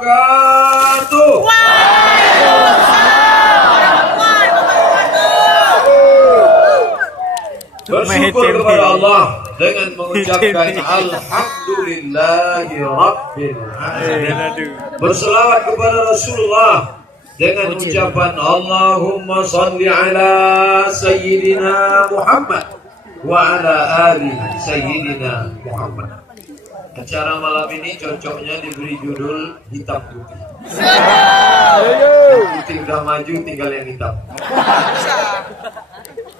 wabarakatuh. Bersyukur kepada Allah dengan mengucapkan Alhamdulillahirabbil alamin. Berselawat kepada Rasulullah dengan ucapan Allahumma salli ala Sayyidina Muhammad wa ala ali Sayyidina Muhammad. Acara malam ini cocoknya diberi judul hitam putih. Yang putih udah maju, tinggal yang hitam.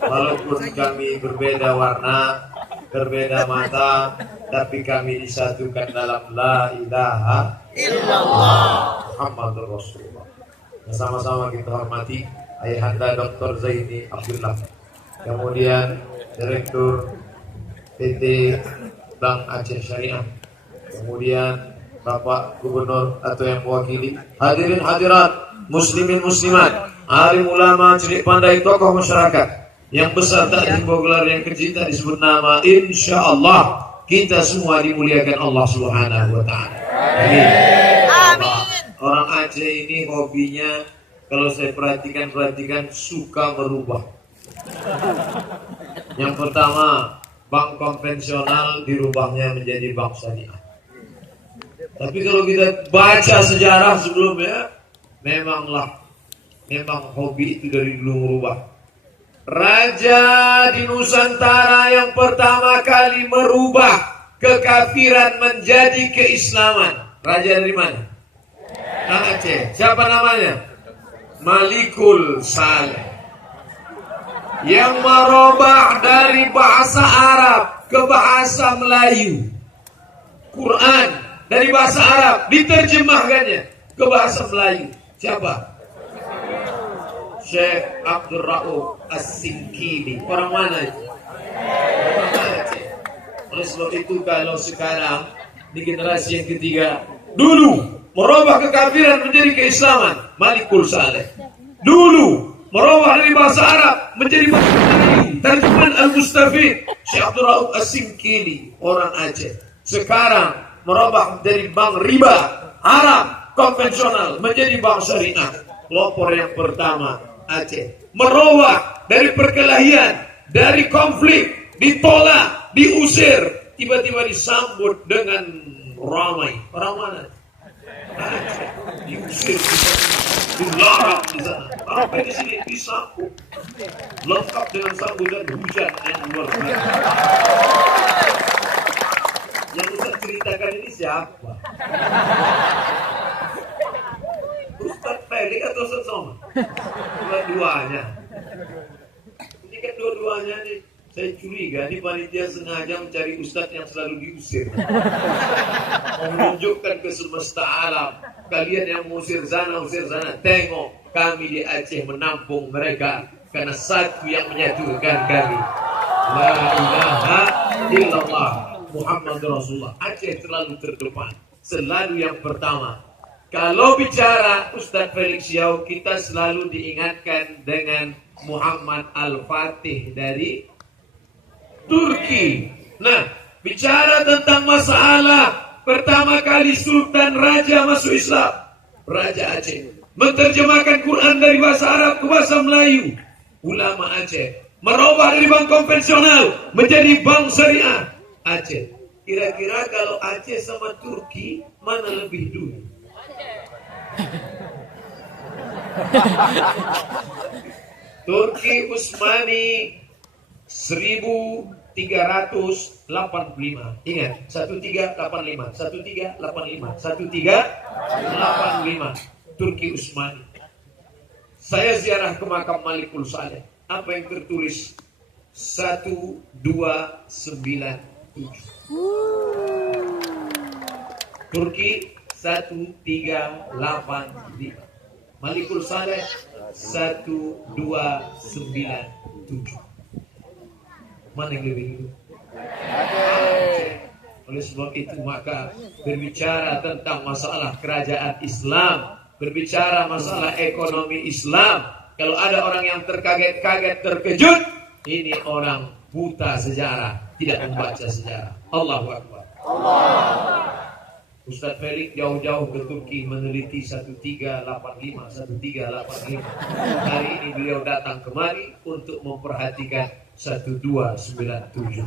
Walaupun kami berbeda warna, berbeda mata, tapi kami disatukan dalam la ilaha illallah Muhammadur Rasulullah. Sama-sama kita hormati Ayahanda Dr. Zaini Abdullah, kemudian Direktur PT Bank Aceh Syariah, kemudian Bapak Gubernur atau yang mewakili, hadirin hadirat, muslimin muslimat, alim ulama, cerdik pandai, tokoh masyarakat yang besar tak dibawa gelar yang kecil tak disebut nama, insya Allah kita semua dimuliakan Allah Subhanahu wa Ta'ala. Amin. Orang Aceh ini hobinya, kalau saya perhatikan suka merubah. Yang pertama, bank konvensional dirubahnya menjadi bank syariah. Tapi kalau kita baca sejarah sebelumnya, memang hobi itu dari dulu merubah. Raja di Nusantara yang pertama kali merubah kekafiran menjadi keislaman. Raja dari mana? Aceh. Siapa namanya? Malikul Saleh. Yang merubah dari bahasa Arab ke bahasa Melayu. Quran dari bahasa Arab diterjemahkannya ke bahasa Melayu. Siapa? Syekh Abdul Rauf As-Sinkili. Orang mana itu? Oleh sebab itu kalau sekarang di generasi yang ketiga, dulu merubah kekafiran menjadi keislaman, Malikul Saleh. Dulu merubah dari bahasa Arab menjadi bahasa Melayu, terjemahan Al-Mustafid, Syekh Abdul Rauf As-Sinkili, orang Aceh. Sekarang merubah dari bank riba haram konvensional menjadi bank syariah. Pelopor yang pertama Aceh. Merubah dari perkelahian, dari konflik, ditolak, diusir, tiba-tiba disambut dengan ramai. Orang mana? Aceh. Diusir, dilarang di sana. Sampai di sini disambut, lengkap dengan sambutan hujan yang luar biasa. Yang Ustaz ceritakan ini siapa? Ustaz Felix atau Ustaz Somad? Dua-duanya. Ini kan dua-duanya nih. Saya curiga nih panitia sengaja mencari Ustaz yang selalu diusir. Menunjukkan ke semesta alam. Kalian yang usir sana, tengok kami di Aceh menampung mereka. Karena satu yang menyatukan kami. La ilaha illallah Muhammad Rasulullah. Aceh selalu terdepan, selalu yang pertama. Kalau bicara Ustaz Felix Yau, kita selalu diingatkan dengan Muhammad Al-Fatih dari Turki. Nah, bicara tentang masalah pertama kali Sultan Raja masuk Islam, Raja Aceh, menerjemahkan Quran dari bahasa Arab ke bahasa Melayu. Ulama Aceh merubah dari bank konvensional menjadi bank syariah. Aceh. Kira-kira kalau Aceh sama Turki mana lebih dulu? Turki Utsmani 1385. Ingat, 1385. Turki Utsmani. Saya ziarah ke makam Malikul Saleh. Apa yang tertulis? 1297. Turki 1385. Malikul Saleh 1297. Mana yang lebih dulu? Oleh sebab itu maka berbicara tentang masalah kerajaan Islam, berbicara masalah ekonomi Islam, kalau ada orang yang terkaget-kaget, terkejut, ini orang buta sejarah, tidak membaca sejarah. Allahu Akbar. Ustaz Felix jauh-jauh ke Turki meneliti 1385. Hari ini beliau datang kemari untuk memperhatikan 1297.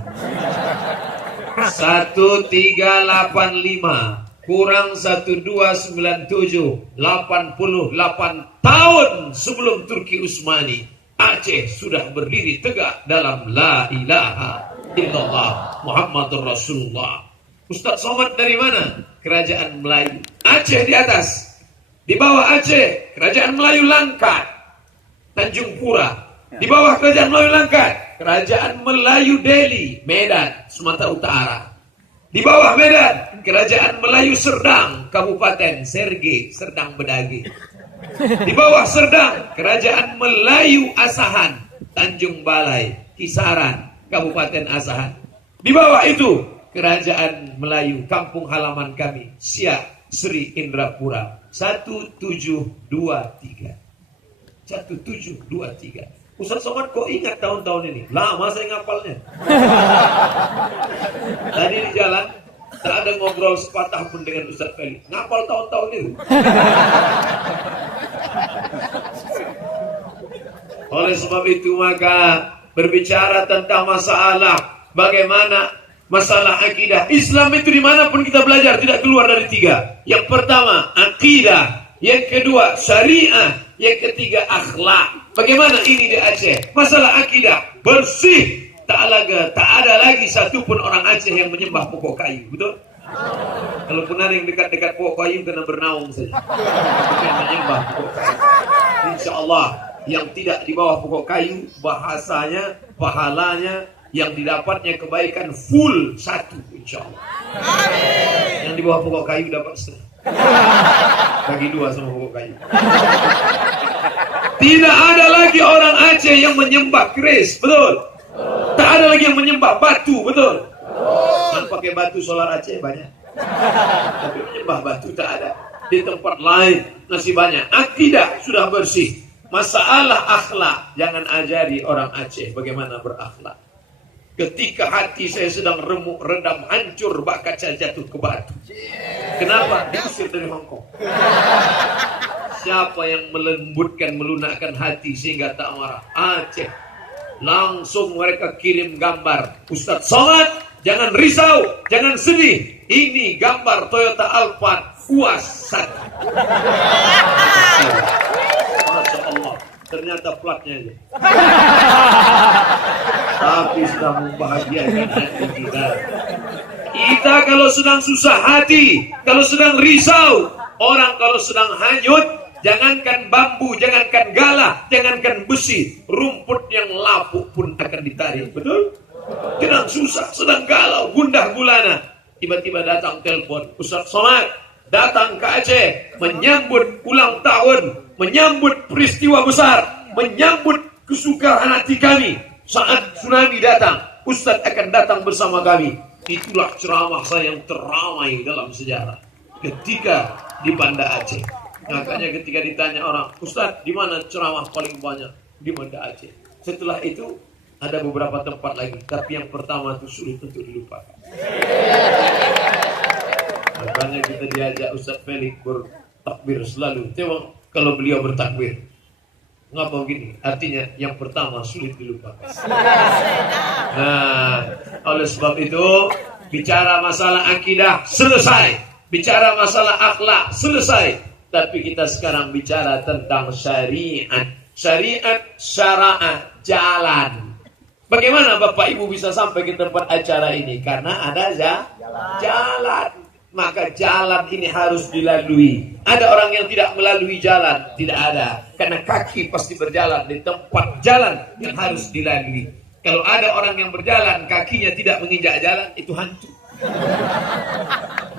1385 kurang 1297, 88 tahun sebelum Turki Utsmani, Aceh sudah berdiri tegak dalam la ilaha illallah Muhammadur Rasulullah. Ustaz Somad dari mana? Kerajaan Melayu. Aceh di atas. Di bawah Aceh, Kerajaan Melayu Langkat, Tanjung Pura. Di bawah Kerajaan Melayu Langkat, Kerajaan Melayu Delhi, Medan, Sumatera Utara. Di bawah Medan, Kerajaan Melayu Serdang, Kabupaten Serge, Serdang Bedage. Di bawah Serdang, Kerajaan Melayu Asahan, Tanjung Balai, Kisaran, Kabupaten Asahan. Di bawah itu, Kerajaan Melayu kampung halaman kami, Siak Sri Indrapura. 1723. 1723. Ustaz Somad kok ingat tahun-tahun ini? Lama saya ngapalnya. Tadi di jalan tak ada ngobrol sepatah pun dengan Ustaz Felix. Ngapal tahun-tahun itu. Oleh sebab itu maka berbicara tentang masalah bagaimana masalah akidah Islam itu dimanapun kita belajar tidak keluar dari 3. Yang pertama akidah, yang kedua syariah, yang ketiga akhlak. Bagaimana ini di Aceh? Masalah akidah bersih, tak ada lagi satupun orang Aceh yang menyembah pokok kayu, betul? Kalaupun ada yang dekat-dekat pokok kayu kena bernaung saja. Bukan menyembah pokok kayu. Insya Allah yang tidak di bawah pokok kayu bahasanya pahalanya yang didapatnya kebaikan full 1, insya Allah. Amin. Yang di bawah pokok kayu dapat setengah. Bagi 2 sama pokok kayu. Tidak ada lagi orang Aceh yang menyembah keris, betul? Tak ada lagi yang menyembah batu, betul? Kan pakai batu solar Aceh banyak. Tapi menyembah batu tak ada. Di tempat lain masih banyak. Akidah sudah bersih. Masalah akhlak, jangan ajari orang Aceh bagaimana berakhlak. Ketika hati saya sedang remuk, redam, hancur, bak kaca jatuh ke batu. Kenapa? Diusir dari Hongkong. Siapa yang melembutkan, melunakkan hati sehingga tak marah? Aceh. Langsung mereka kirim gambar. Ustaz Somad, jangan risau, jangan sedih. Ini gambar Toyota Alphard UAS 1. Masya Allah. Ternyata platnya aja. Tapi sudah membahagiakan hati kita. Kita kalau sedang susah hati, kalau sedang risau, orang kalau sedang hanyut, jangankan bambu, jangankan galah, jangankan besi, rumput yang lapuk pun akan ditarik. Betul? Sedang susah, sedang galau, gundah gulana. Tiba-tiba datang telepon, Ustaz Somad datang ke Aceh menyambut ulang tahun, menyambut peristiwa besar, menyambut kesukaran hati kami. Saat tsunami datang, Ustaz akan datang bersama kami. Itulah ceramah saya yang teramai dalam sejarah ketika di Banda Aceh. Makanya ketika ditanya orang, Ustaz di mana ceramah paling banyak? Di Banda Aceh. Setelah itu ada beberapa tempat lagi, tapi yang pertama itu sulit untuk dilupakan. Makanya kita diajak Ustaz Felix bertakbir selalu. Tengok kalau beliau bertakbir, ngapa begini? Artinya yang pertama sulit dilupakan. Nah, oleh sebab itu bicara masalah akidah selesai, bicara masalah akhlak selesai, tapi kita sekarang bicara tentang syariat. Syariat, syara'ah, jalan. Bagaimana Bapak Ibu bisa sampai ke tempat acara ini? Karena ada jalan. Maka jalan ini harus dilalui. Ada orang yang tidak melalui jalan? Tidak ada. Karena kaki pasti berjalan di tempat jalan yang harus dilalui. Kalau ada orang yang berjalan, kakinya tidak menginjak jalan, itu hantu.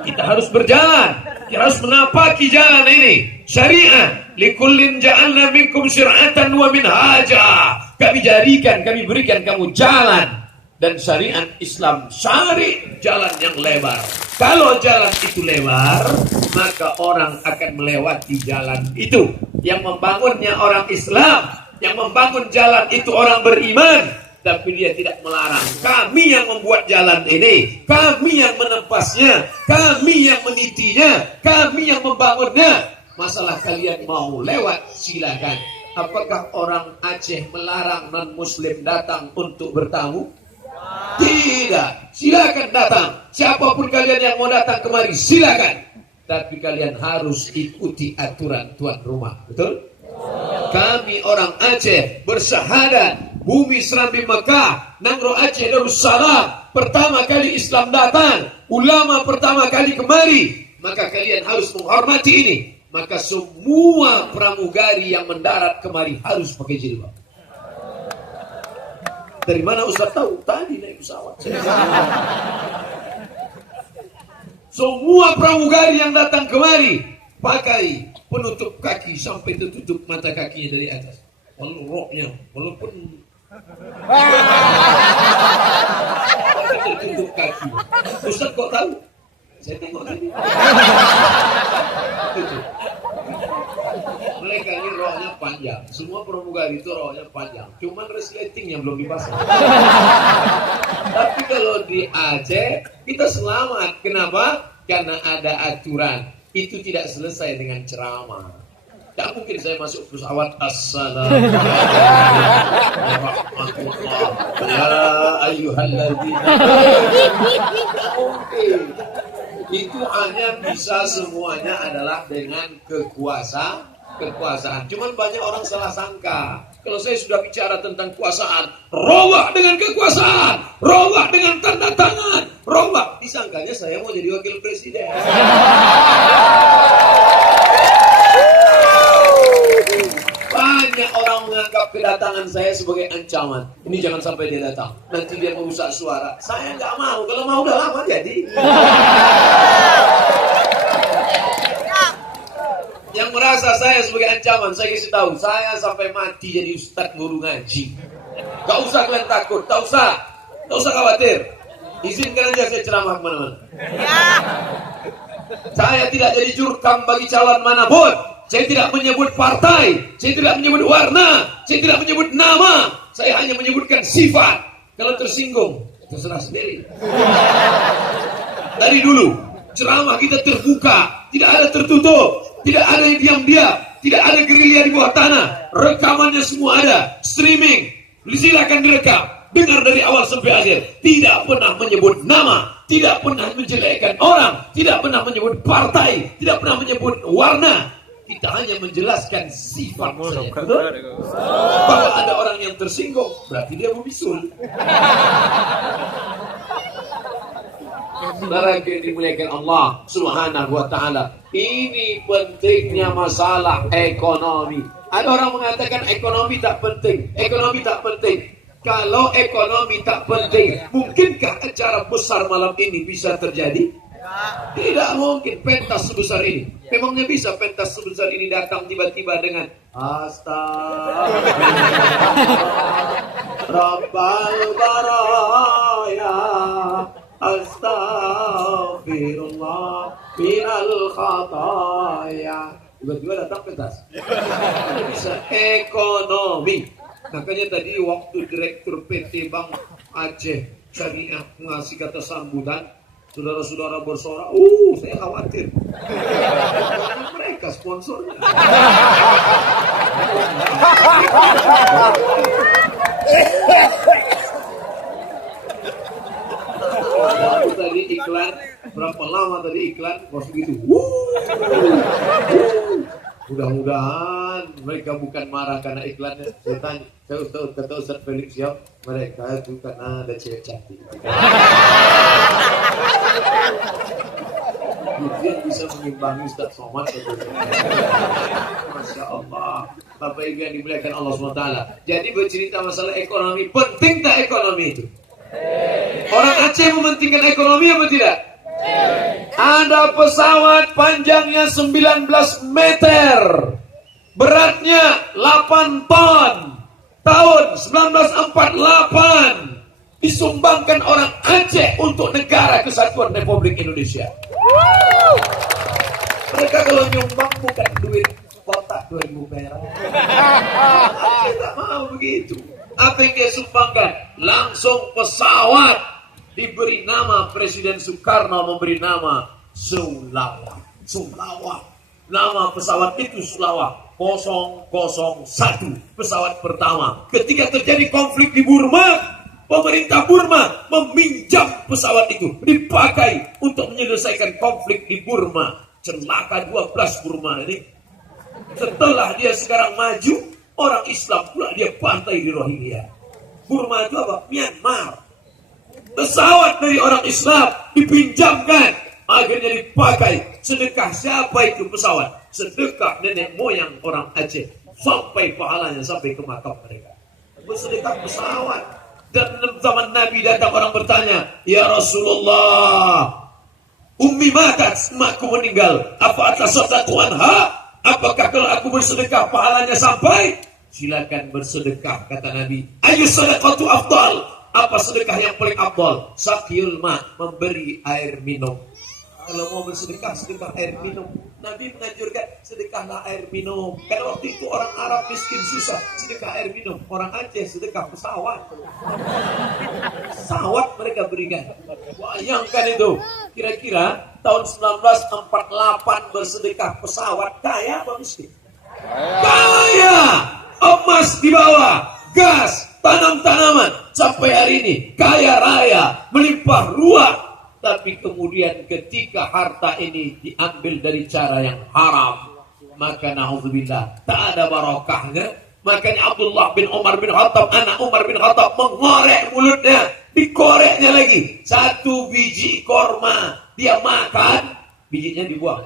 Kita harus berjalan. Kita harus menapaki jalan ini. Syariah. Likullin ja'alna minkum syir'atan wa minhaja. Kami jadikan, kami berikan kamu jalan. Dan syariat Islam syari jalan yang lebar. Kalau jalan itu lebar, maka orang akan melewati jalan itu. Yang membangunnya orang Islam, yang membangun jalan itu orang beriman. tapi dia tidak melarang. Kami yang membuat jalan ini, kami yang menempasnya, kami yang menitinya, kami yang membangunnya. Masalah kalian mau lewat, silakan. Apakah orang Aceh melarang non-muslim datang untuk bertamu? Tidak. Silakan datang. Siapapun kalian yang mau datang kemari, silakan. Tapi kalian harus ikuti aturan tuan rumah. Betul? Kami orang Aceh bersyahadat, bumi Serambi Mekah, Nangro Aceh Darussalam, pertama kali Islam datang, ulama pertama kali kemari, maka kalian harus menghormati ini. Maka semua pramugari yang mendarat kemari harus pakai jilbab. Dari mana Ustaz tahu? Tadi naik pesawat. Semua pramugari yang datang kemari pakai penutup kaki sampai tertutup mata kakinya dari atas. Walaupun roknya, walaupun tertutup kaki. Ustaz kok tahu? Saya tengok tadi. Mereka ini rohnya panjang. Semua pramugari itu rohnya panjang. Cuman resleting yang belum dipasang. Tapi kalau di Aceh kita selamat. Kenapa? Karena ada aturan. Itu tidak selesai dengan ceramah. Tak mungkin saya masuk pesawat Assalamualaikum warahmatullahi ya ayyuhalladzina. Itu hanya bisa semuanya adalah dengan kekuasaan. Cuman banyak orang salah sangka. Kalau saya sudah bicara tentang kekuasaan, rombak dengan kekuasaan, rombak dengan tanda tangan, rombak. Disangkanya saya mau jadi wakil presiden. Banyak orang menganggap kedatangan saya sebagai ancaman. Ini jangan sampai dia datang. Nanti dia merusak suara. Saya nggak mau. Kalau mau udah lama jadi. Yang merasa saya sebagai ancaman, saya kasih tahu. Saya sampai mati jadi ustadz guru ngaji. Gak usah kalian takut. Tak usah khawatir. Izinkan aja saya ceramah kemana-mana. Saya tidak jadi jurkam bagi calon manapun. Saya tidak menyebut partai, saya tidak menyebut warna, saya tidak menyebut nama, saya hanya menyebutkan sifat. Kalau tersinggung, terserah sendiri. Dari dulu, ceramah kita terbuka, tidak ada tertutup, tidak ada yang diam-diam, tidak ada gerilya di bawah tanah. Rekamannya semua ada, streaming, silakan direkam, dengar dari awal sampai akhir. Tidak pernah menyebut nama, tidak pernah menjelekkan orang, tidak pernah menyebut partai, tidak pernah menyebut warna. Kita hanya menjelaskan sifat saja. Betul? Kalau ada orang yang tersinggung, berarti dia membisul. Saudara yang dimuliakan Allah Subhanahu wa ta'ala. Ini pentingnya masalah ekonomi. Ada orang mengatakan ekonomi tak penting. Ekonomi tak penting. Kalau ekonomi tak penting, mungkinkah acara besar malam ini bisa terjadi? Tidak mungkin pentas sebesar ini. Memangnya bisa pentas sebesar ini datang tiba-tiba dengan Astagfirullah Rabbal baraya Astagfirullah minal khataya. Tiba-tiba datang pentas. Tidak bisa. Ekonomi. Makanya tadi waktu Direktur PT Bank Aceh Syariah ngasih kata sambutan, saudara-saudara bersorak, saya khawatir. Mereka sponsornya. Waktu tadi iklan, berapa lama tadi iklan, bos begitu. Mudah-mudahan mereka bukan marah karena iklannya. Saya tanya, kata Ustaz Felix siap, mereka itu karena ada cewek cantik. Itu yang bisa mengimbangi Ustaz Somad. Masya Allah. Bapak Ibu yang dimuliakan Allah SWT. Jadi bercerita masalah ekonomi, penting tak ekonomi itu? Orang Aceh mementingkan ekonomi apa tidak? Ada pesawat panjangnya 19 meter, beratnya 8 ton, tahun 1948 disumbangkan orang Aceh untuk Negara Kesatuan Republik Indonesia. Mereka kalau nyumbang bukan duit kotak 2000 perak. Aceh tak mau begitu. Apa yang dia sumbangkan? Langsung pesawat. Diberi nama, Presiden Soekarno memberi nama Sulawak. Sulawak. Nama pesawat itu Sulawak 001. Pesawat pertama. Ketika terjadi konflik di Burma, pemerintah Burma meminjam pesawat itu, dipakai untuk menyelesaikan konflik di Burma. Celaka 12 Burma ini. Setelah dia sekarang maju, orang Islam pula dia pantai di Rohingya. Burma itu apa? Myanmar. Pesawat dari orang Islam dipinjamkan, akhirnya dipakai. Sedekah siapa itu pesawat? Sedekah nenek moyang orang Aceh. Sampai pahalanya sampai ke makam mereka. Bersedekah pesawat. Dan zaman Nabi datang orang bertanya, "Ya Rasulullah, Ummi matat, emakku meninggal. Apa atas sadaqu anha? Apakah kalau aku bersedekah pahalanya sampai?" Silakan bersedekah, kata Nabi. Ayu sadaqatu afdal. Apa sedekah yang paling afdal? Saqiyul ma, memberi air minum. Kalau mau bersedekah, sedekah air minum. Nabi menganjurkan sedekahlah air minum. Karena waktu itu orang Arab miskin susah, sedekah air minum. Orang Aceh sedekah pesawat. Pesawat mereka berikan. Bayangkan itu. Kira-kira tahun 1948 bersedekah pesawat, kaya apa miskin? Kaya. Emas di bawah, gas, tanam-tanaman. Sampai hari ini kaya raya, melimpah ruah. Tapi kemudian ketika harta ini diambil dari cara yang haram, maka na'udzubillah, tak ada barokahnya. Makanya Abdullah bin Umar bin Khattab, anak Umar bin Khattab, mengorek mulutnya, dikoreknya lagi. Satu biji korma dia makan, bijinya dibuang.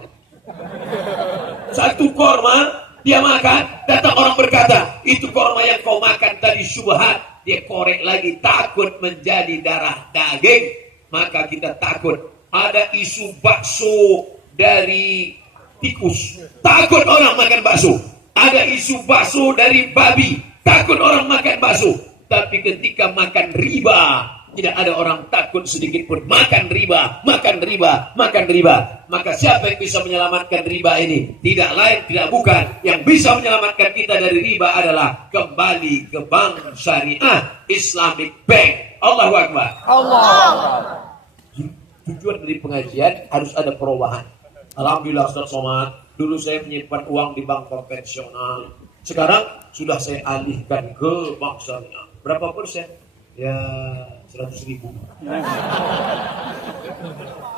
Satu korma dia makan, datang orang berkata, itu korma yang kau makan tadi syubhat. Dia korek lagi, takut menjadi darah daging. Maka kita takut. Ada isu bakso dari tikus, takut orang makan bakso. Ada isu bakso dari babi, takut orang makan bakso. Tapi ketika makan riba, tidak ada orang takut sedikit pun. Makan riba, makan riba, makan riba. Maka siapa yang bisa menyelamatkan riba ini? Tidak lain, tidak bukan. Yang bisa menyelamatkan kita dari riba adalah kembali ke Bank Syariah Islamic Bank. Allahu Akbar. Allah. Tujuan dari pengajian harus ada perubahan. Alhamdulillah Ustaz Somad, dulu saya menyimpan uang di bank konvensional. Sekarang sudah saya alihkan ke Bank Syariah. Berapa persen? Ya 100.000.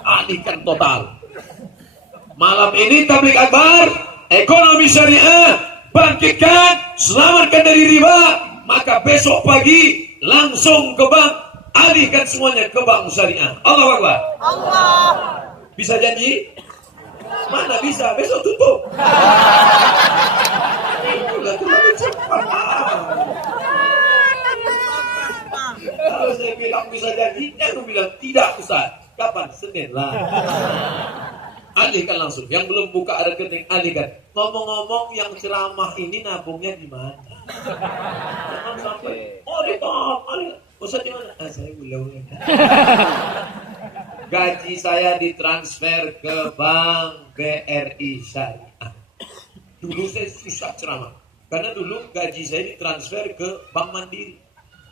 Alihkan total. Malam ini tabligh akbar, ekonomi syariah, bangkitkan, selamatkan dari riba. Maka besok pagi langsung ke bank, alihkan semuanya ke Bank Syariah. Allahu Akbar. Allah. Bisa janji? Mana bisa? Besok tutup. Itulah terlalu cepat. Kalau saya bilang bisa janji, aku bilang tidak Ustaz. Kapan? Senin lah. Alihkan langsung. Yang belum buka rekening, alihkan. Ngomong-ngomong, yang ceramah ini nabungnya di mana? Jangan sampai, oh di bank, alihkan. Ustaz di mana? Saya belum. Gaji saya ditransfer ke Bank BRI Syariah. Dulu saya susah ceramah. Karena dulu gaji saya ditransfer ke Bank Mandiri.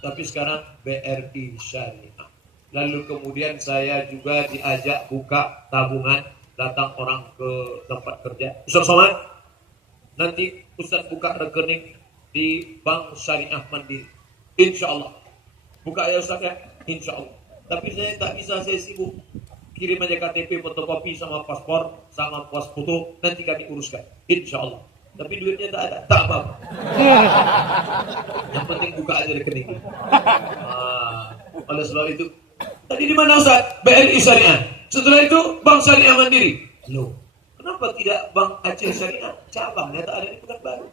Tapi sekarang BRI Syariah. Lalu kemudian saya juga diajak buka tabungan. Datang orang ke tempat kerja. Ustaz Somad, nanti Ustaz buka rekening di Bank Syariah Mandiri. Insya Allah. Buka ya Ustaz ya? Insya Allah. Tapi saya tak bisa, saya sibuk. Kirim aja KTP, fotokopi sama paspor, sama pos foto. Nanti kami uruskan. Insya Allah. Tapi duitnya tak ada. Tak apa-apa. Yang penting buka aja rekening. Oleh sebab itu. Tadi di mana Ustaz? BRI Syariah. Setelah itu Bank Syariah Mandiri. Loh, kenapa tidak Bank Aceh Syariah? Cabangnya tak ada di Pekanbaru.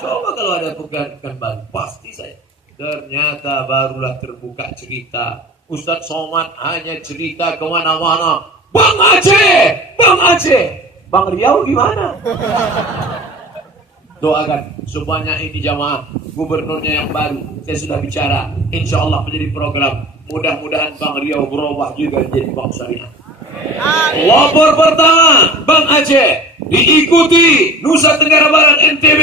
Coba kalau ada Pekanbaru, pasti saya. Ternyata barulah terbuka cerita. Ustaz Somad hanya cerita kemana-mana. Bang Aceh, Bang Aceh. Bang Riau gimana? Doakan supaya ini jamaah gubernurnya yang baru. Saya sudah bicara. Insya Allah menjadi program. Mudah-mudahan Bang Riau berubah juga menjadi Bank Syariah. Lapor pertama Bang Aceh, diikuti Nusa Tenggara Barat NTB,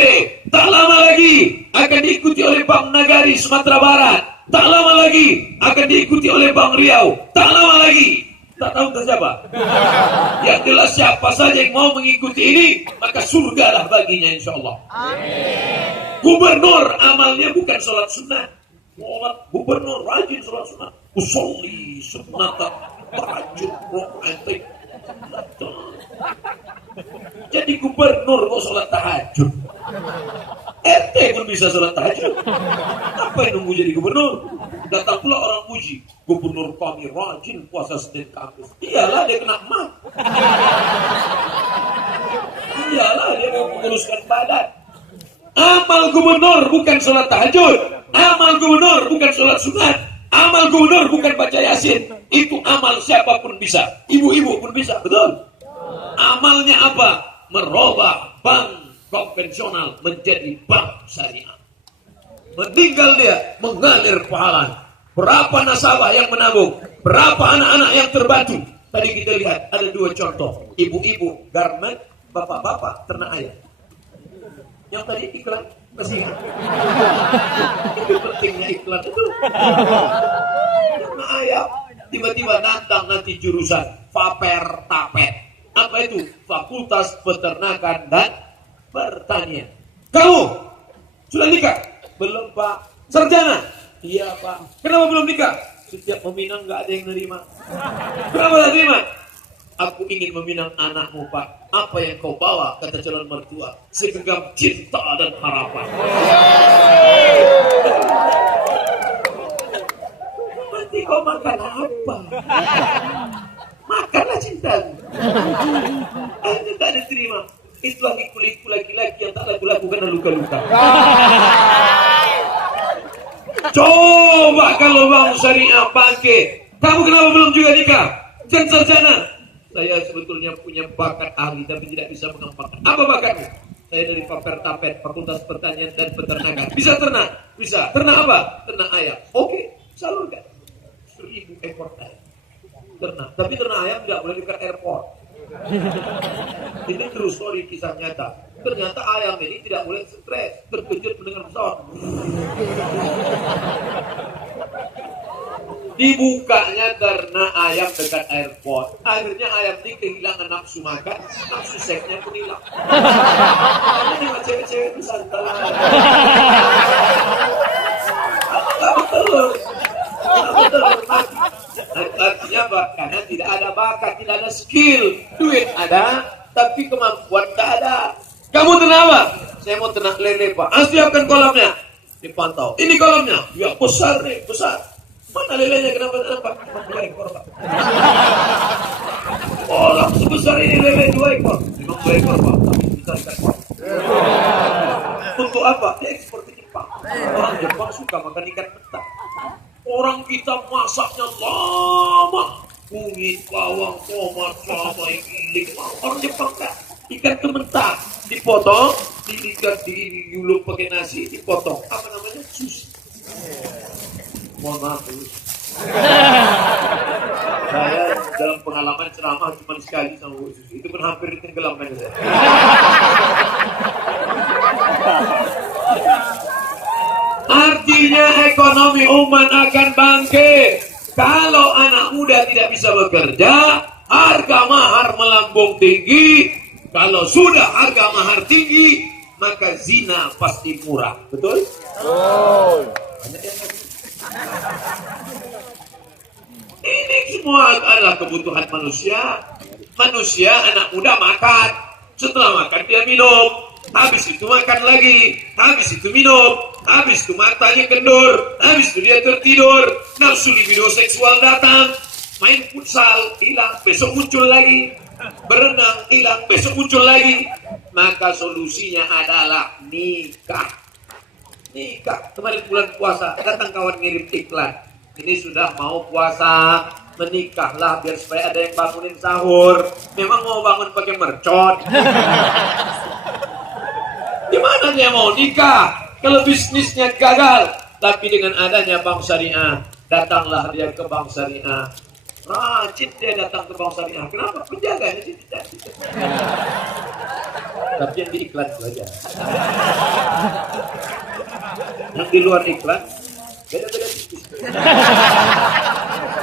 Tak lama lagi akan diikuti oleh Bank Nagari Sumatera Barat. Tak lama lagi akan diikuti oleh Bank Riau. Tak lama lagi. Tak tahu ke siapa? Yang jelas siapa saja yang mau mengikuti ini, maka surgalah baginya insya Allah. Gubernur amalnya bukan sholat sunnah. Gubernur rajin sholat sunnah. Usolli sunnata tahajud ro'atain. Jadi gubernur kok sholat tahajud. RT pun bisa sholat tahajud. Apa yang nunggu jadi gubernur? Datang pula orang puji, gubernur kami rajin puasa Senin Kamis. Iyalah dia kena emak. Iyalah dia mau menguruskan badan. Amal gubernur bukan sholat tahajud. Amal gubernur bukan sholat sunat. Amal gubernur bukan baca Yasin. Itu amal siapapun bisa. Ibu-ibu pun bisa, betul? Amalnya apa? Merubah bank konvensional menjadi bank syariah. Meninggal dia mengalir pahala. Berapa nasabah yang menabung? Berapa anak-anak yang terbantu? Tadi kita lihat ada dua contoh. Ibu-ibu garmen, bapak-bapak ternak ayam. Yang tadi iklan kasihan. Itu pentingnya iklan itu. Ternak ayam. Tiba-tiba nantang nanti jurusan Faper Tapet. Apa itu? Fakultas Peternakan dan Pertanian. Kamu sudah nikah? Belum, Pak. Sarjana? Iya, Pak. Kenapa belum nikah? Setiap meminang nggak ada yang nerima. Kenapa tidak terima? Aku ingin meminang anakmu, Pak. Apa yang kau bawa? Kata calon mertua. Segenggam cinta dan harapan. Nanti kau makan apa? Makanlah cintamu. Anda tak diterima. Itulah liku-liku laki-laki yang tak laku-laku karena luka-luka. Coba kalau Bank Syariah bangkit. Kamu kenapa belum juga nikah? Jangan sarjana. Saya sebetulnya punya bakat ahli tapi tidak bisa mengembangkan. Apa bakatmu? Saya dari Faper Tapet, Fakultas Pertanian dan Peternakan. Bisa ternak? Bisa. Ternak apa? Ternak ayam. Oke, salurkan. 1000 ekor ayam. Ternak. Tapi ternak ayam tidak boleh dekat airport. Ini true story, kisah nyata. Ternyata ayam ini tidak boleh stres, terkejut mendengar pesawat. Dibukanya ternak ayam dekat airport. Akhirnya ayam ini kehilangan nafsu makan, nafsu seksnya pun hilang. Karena cewek-cewek itu santai. Apa betul? Artinya apa? Karena tidak ada bakat, tidak ada skill. Duit ada, tapi kemampuan tak ada. Kamu ternak apa? Saya mau ternak lele, Pak. Siapkan kolamnya. Dipantau. Ini kolamnya. Ya besar nih, besar. Mana lelenya? Kenapa tak nampak? 2 ekor, Pak. Kolam sebesar ini lele 2 ekor. Memang 2 ekor, Pak. Bisa ikan, Pak. Untuk apa? Dia ekspor ke Jepang. Orang Jepang suka makan ikan mentah. Orang kita masaknya lama, kunyit, bawang, tomat, cabai, giling. Orang Jepang kan ikan itu mentah, dipotong, diuluk pakai nasi, dipotong. Apa namanya? Sushi. Mohon maaf dulu. Saya dalam pengalaman ceramah cuma sekali sama Bu Susi. Itu pun hampir tenggelamkan saya. Artinya ekonomi umat akan bangkit. Kalau anak muda tidak bisa bekerja, harga mahar melambung tinggi. Kalau sudah harga mahar tinggi, maka zina pasti murah. Betul? Oh. Ini semua adalah kebutuhan manusia. Manusia, anak muda makan. Setelah makan dia minum. Habis itu makan lagi, habis itu minum, habis itu matanya kendur, habis itu dia tertidur, nafsu libido seksual datang, main futsal hilang, besok muncul lagi, berenang hilang, besok muncul lagi. Maka solusinya adalah nikah. Nikah. Kemarin bulan puasa datang kawan ngirim iklan. Ini sudah mau puasa, menikahlah biar supaya ada yang bangunin sahur. Memang mau bangun pakai mercon. Gimana dia mau nikah kalau bisnisnya gagal? Tapi dengan adanya Bank Syariah, datanglah dia ke Bank Syariah. Rajin dia datang ke Bank Syariah. Kenapa? Penjaganya tidak. Tapi yang di iklan saja. Yang di luar iklan beda-beda tipis.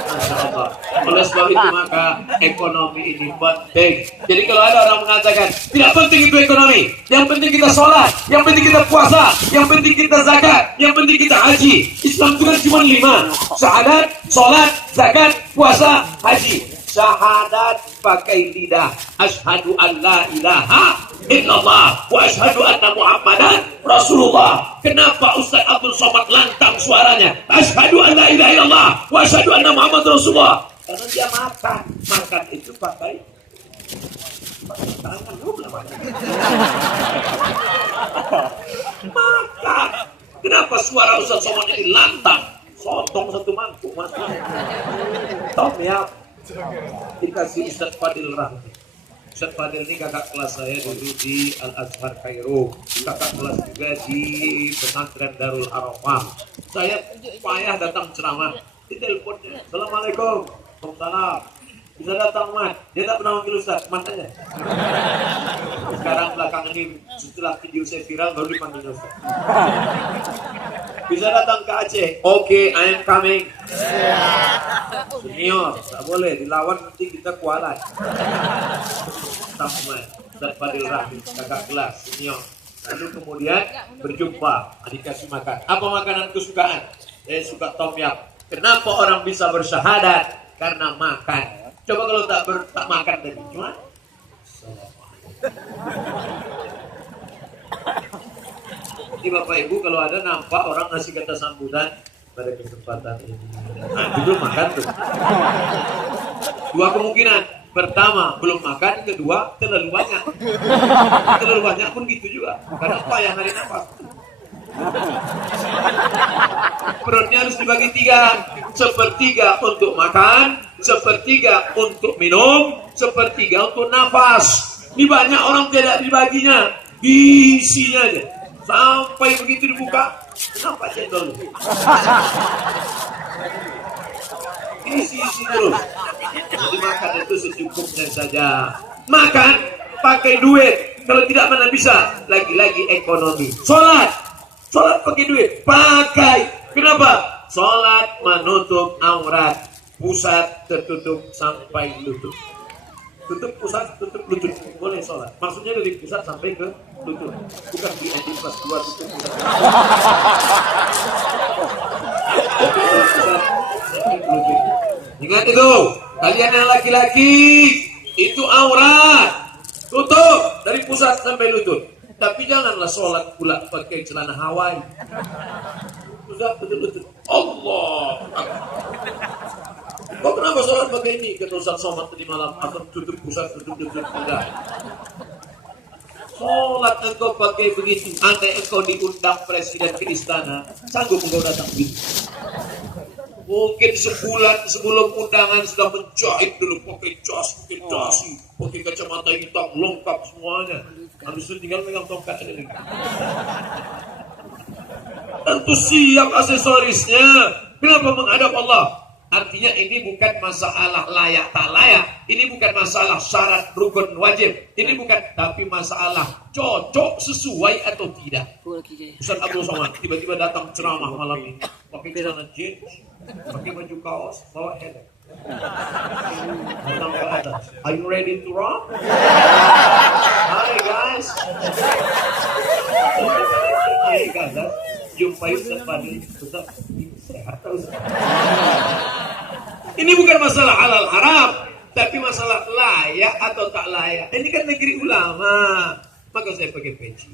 Masya Allah. Oleh sebab itu maka ekonomi ini penting. Jadi kalau ada orang mengatakan tidak penting itu ekonomi, yang penting kita sholat, yang penting kita puasa, yang penting kita zakat, yang penting kita haji. Islam itu kan cuma 5: syahadat, sholat, zakat, puasa, haji. Syahadat pakai lidah, asyhadu an la ilaha illallah wa asyhadu anna muhammadan rasulullah. Kenapa Ustaz Abdul Somad lantang suaranya? Asyhadu an la ilaha illallah wa asyhadu anna muhammadan rasulullah. Karena dia makan itu pakai tangan, makan. Kenapa suara Ustaz Somad ini lantang? Sotong satu mangkuk mas. Tom ya. Dikasih Ustaz Fadil Rahmi. Ustaz Fadil ini kakak kelas saya dulu di Al-Azhar Kairo, kakak kelas juga di pesantren Darul Arafah. Saya payah datang ceramah, di teleponnya, Assalamualaikum, Waalaikumsalam. Bisa datang Mat, dia tak pernah manggil Ustaz, Mat aja. Sekarang belakangan ini setelah video saya viral baru dipanggil Ustaz. Bisa datang ke Aceh, oke, I am coming. Senior, tak boleh dilawan nanti kita kualat. Sama Ustaz Fadil Rahmi, kakak kelas senior. Lalu kemudian berjumpa, dikasih makan. Apa makanan kesukaan? Saya suka tom yum. Kenapa orang bisa bersyahadat? Karena makan. Coba kalau tak makan tadi, cuma jadi Bapak Ibu kalau ada nampak orang ngasih kata sambutan pada kesempatan ini, nah, belum makan tuh. Dua kemungkinan, pertama belum makan, kedua terlalu banyak. Terlalu banyak pun gitu juga, karena apa yang hari nafas. Perutnya harus dibagi 3, 1/3 untuk makan, 1/3 untuk minum, 1/3 untuk nafas. Ini banyak orang tidak dibaginya, isinya aja. Sampai begitu dibuka, kenapa cendol? Isi terus. Jadi makan itu secukupnya saja. Makan pakai duit. Kalau tidak mana bisa. Lagi-lagi ekonomi. Sholat pakai duit. Pakai. Kenapa? Sholat menutup aurat. Pusat tertutup sampai lutut. Tutup pusat, tutup lutut. Boleh sholat. Maksudnya dari pusat sampai ke lutut. Bukan di edit pas 2 tutup pusat. Ingat itu, kalian yang laki-laki itu aurat, tutup dari pusat sampai lutut. Tapi janganlah sholat pula pakai celana Hawaii. Pusat tutup lutut. Allah. Kok kenapa sholat pakai ini? Kata Ustaz Somad tadi malam, atau tutup pusat, tutup lutut. Enggak. Sholat engkau pakai begitu, andai engkau diundang presiden ke istana, sanggup engkau datang begitu? Mungkin sebulan sebelum undangan sudah menjahit dulu, pakai jas, pakai dasi, pakai kacamata hitam, lengkap semuanya. Habis itu tinggal megang tongkat ini. Tentu siap aksesorisnya. Kenapa menghadap Allah? Artinya ini bukan masalah layak tak layak. Ini bukan masalah syarat rukun wajib. Ini bukan, tapi masalah cocok sesuai atau tidak. Ustaz Abdul Somad tiba-tiba datang ceramah malam ini, pakai celana jeans, pakai baju kaos, bawa helm. Datang ke atas. Are you ready to rock? Hi guys. Hi guys. Jumpai Ustaz Fadil. Ustaz sehat terus. Ini bukan masalah halal haram, tapi masalah layak atau tak layak. Ini kan negeri ulama. Maka saya pakai peci.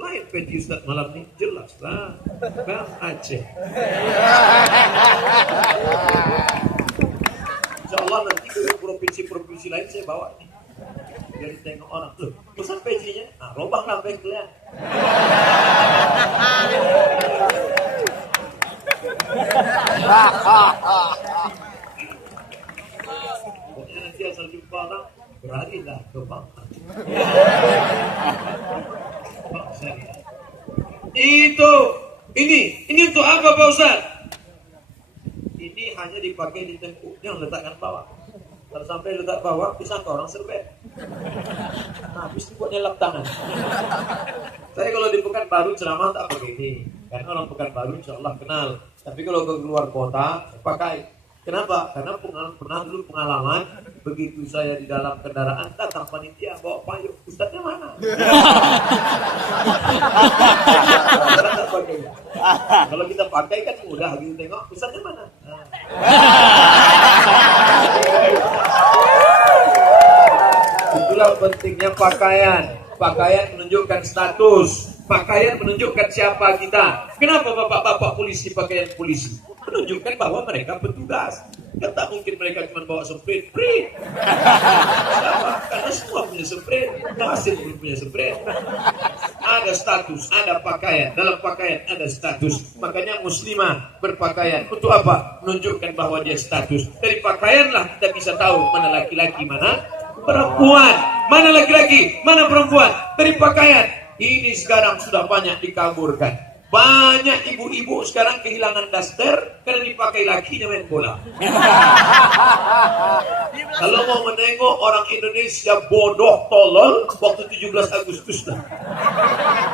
Lain peci Ustaz malam ini jelas lah. Bang Aceh. Insyaallah nanti ke provinsi-provinsi lain saya bawa nih. Biar tengok orang tuh. Ustaz pecinya, nah lubang sampai kelihatan. Pokoknya nanti asal jumpa orang berlarilah ke Bangka. Ini untuk apa Pak Ustaz? Ini hanya dipakai di tengkuknya, letakkan bawah. Kalau sampai letak bawah, bisa ke orang serbet. habis itu buat nyelap tangan. Saya kalau di Pekanbaru ceramah tak pakai ini, karena orang Pekanbaru insya Allah kenal. Tapi kalau ke luar kota, saya pakai. Kenapa? Karena pernah dulu pengalaman, begitu saya di dalam kendaraan, datang panitia bawa payung, ustadznya mana? Kalau kita pakai kan mudah gitu tengok, ustadznya mana? Itulah pentingnya pakaian. Pakaian menunjukkan status. Pakaian menunjukkan siapa kita. Kenapa bapak-bapak polisi pakaian polisi? Menunjukkan bahwa mereka petugas. Kan tak mungkin mereka cuma bawa sprint. Karena semua punya sprint. Masih belum punya sprint. Ada status, ada pakaian. Dalam pakaian ada status. Makanya muslimah berpakaian. Untuk apa? Menunjukkan bahwa dia status. Dari pakaianlah kita bisa tahu mana laki-laki, mana perempuan. Mana laki-laki, mana perempuan. Dari pakaian. Ini sekarang sudah banyak dikaburkan. Banyak ibu-ibu sekarang kehilangan daster karena dipakai lakinya main bola. Kalau mau menengok orang Indonesia bodoh tolol waktu 17 Agustus lah.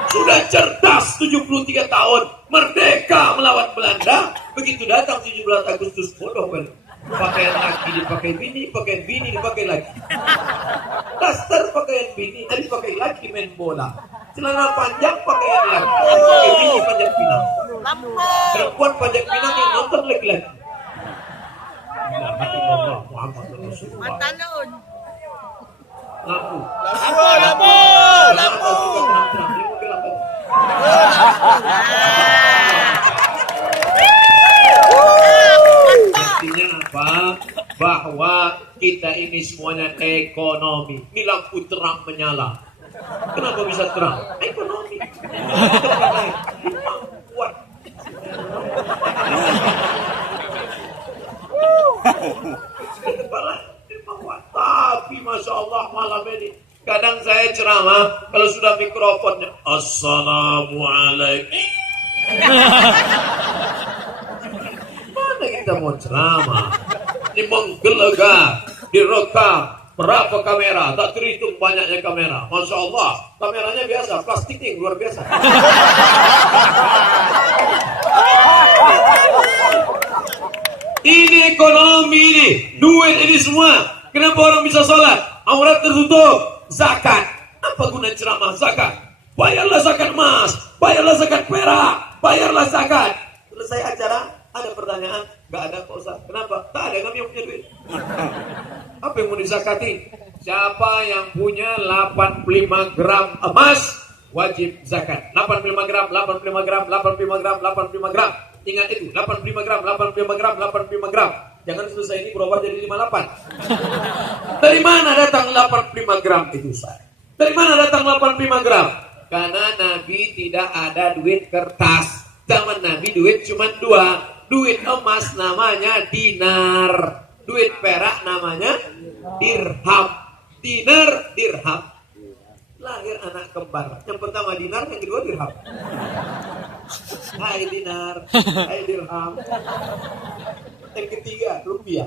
Sudah cerdas 73 tahun, merdeka melawan Belanda, begitu datang 17 Agustus bodoh kan. Pakaian laki dipakai bini dipakai laki. Daster pakaian bini, dipakai laki main bola. Celana panjang pakaian laki, pakai bini panjang pinang. Perempuan panjang pinang yang nonton laki-laki. Mata naon. Lampu. Artinya apa? Bahwa kita ini semuanya ekonomi. Ini lampu terang menyala. Kenapa bisa terang? Ekonomi. Kuat. Tapi Masya Allah malam ini kadang saya ceramah, kalau sudah mikrofonnya Assalamualaikum. Mana kita mau ceramah? Ini menggelegar, direkam. Berapa kamera? Tak terhitung banyaknya kamera. Masya Allah, kameranya biasa, plastik yang luar biasa. Ini ekonomi ini, duit ini semua. Kenapa orang bisa sholat? Aurat tertutup. Zakat. Apa guna ceramah zakat? Bayarlah zakat emas, bayarlah zakat perak, bayarlah zakat. Selesai acara, ada pertanyaan? Gak ada Pak Ustaz. Kenapa? Tak ada, kami yang punya duit. Apa yang mau dizakati? Siapa yang punya 85 gram emas wajib zakat. 85 gram, 85 gram, 85 gram, 85 gram. Ingat itu, 85 gram, 85 gram, 85 gram. Jangan selesai ini berubah jadi 58. Dari mana datang 85 gram itu, Ustaz? Dari mana datang 85 gram? Karena Nabi tidak ada duit kertas. Zaman Nabi duit cuma 2. Duit emas namanya dinar. Duit perak namanya dirham. Dinar, dirham. Lahir anak kembar. Yang pertama dinar, yang kedua dirham. Hai dinar, hai dirham. Yang ketiga rupiah.